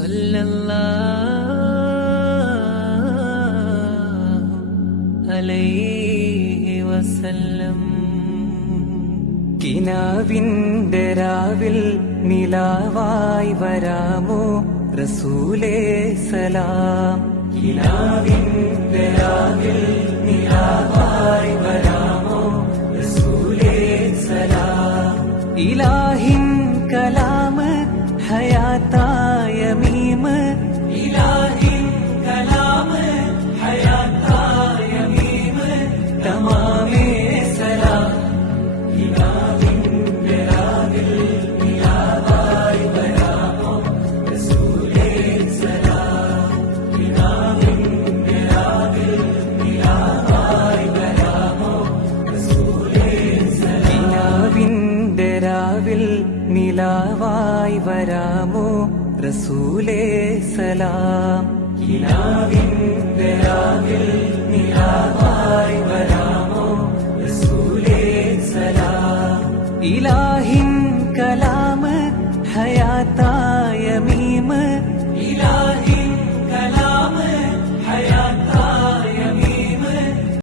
സല്ലല്ലാഹു അലൈഹി വസല്ലം. കിനാവിന്റെ രാവിൽ നിലാവായി വരാമോ റസൂലേ സലാം. കിനാവിന്റെ രാവിൽ നിലാവായി വരാമോ റസൂലേ സലാം. ഇലാഹിൻ കലാമ് ഹയാത്തായ മീമ്, ഇലാഹിൻ കലാമ് ഹയാത്തായ മീമ്, തമാമേ സലാം. കിനാവിന്റെ രാവിൽ നിലാവായി വരാമോ റസൂലേ സലാം. കിനാവിന്റെ രാവിൽ നിലാവായി വരാമോ റസൂലേ സലാം. കിനാവിന്റെ രാവിൽ നിലാവായി വരാമോ റസൂലേ സലാം. കിനാവിന്റെ രാവിൽ നിലാവായി വരാമോ റസൂലേ സലാം. ഇലാഹിൻ കലാമ് ഹയാത്താ